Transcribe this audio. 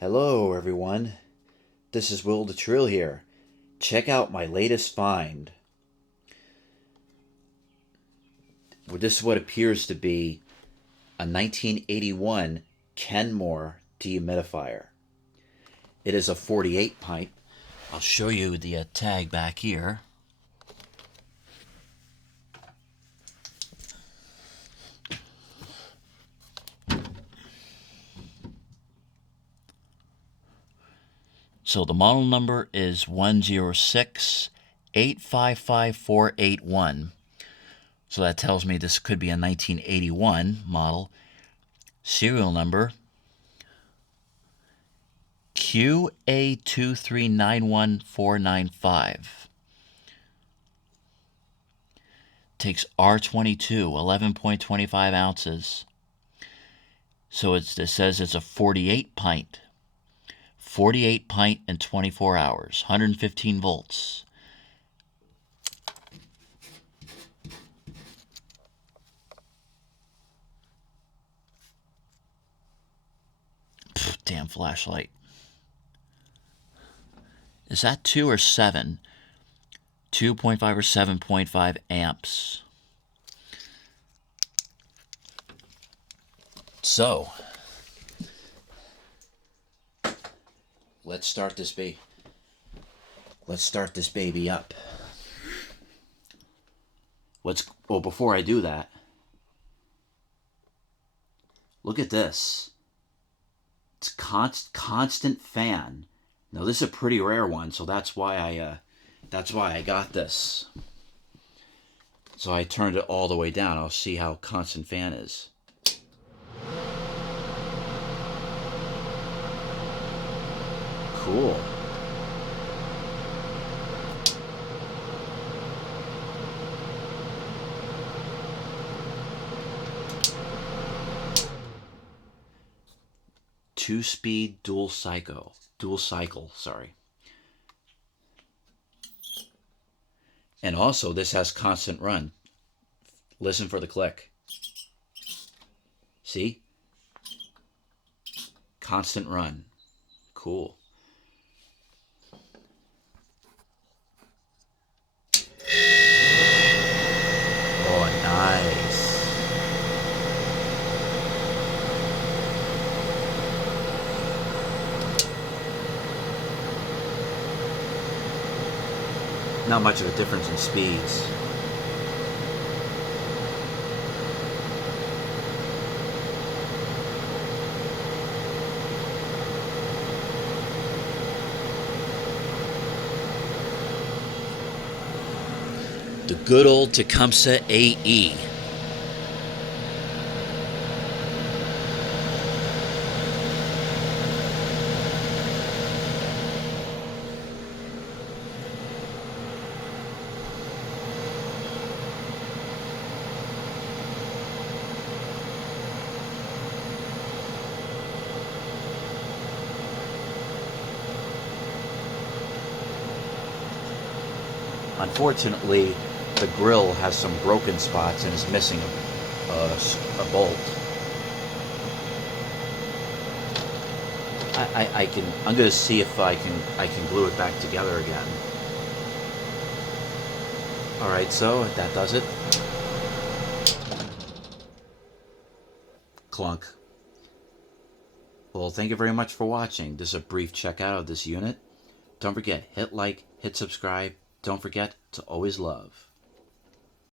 Hello everyone, this is Will the Trill here. Check out my latest find. This is what appears to be a 1981 Kenmore dehumidifier. It is a 48 pint. I'll show you the tag back here. So the model number is 106855481. So that tells me this could be a 1981 model. Serial number QA2391495. Takes R22, 11.25 ounces. So it says it's a 48 pint. 48 pint in 24 hours, 115 volts. Damn flashlight. Is that 2 or 7? 2.5 or 7.5 amps. So, let's start this baby. Let's start this baby up. Well, before I do that, look at this. It's constant fan. Now this is a pretty rare one, so that's why I got this. So I turned it all the way down. I'll see how constant fan is. Cool. Two-speed dual cycle, sorry. And also this has constant run. Listen for the click. See? Constant run. Cool. Oh, nice. Not much of a difference in speeds. The good old Tecumseh AE. Unfortunately, the grill has some broken spots and is missing a bolt. I'm gonna see if I can glue it back together again. All right, so that does it. Clunk. Well, thank you very much for watching. This is a brief checkout of this unit. Don't forget, hit like, hit subscribe. Don't forget to always love.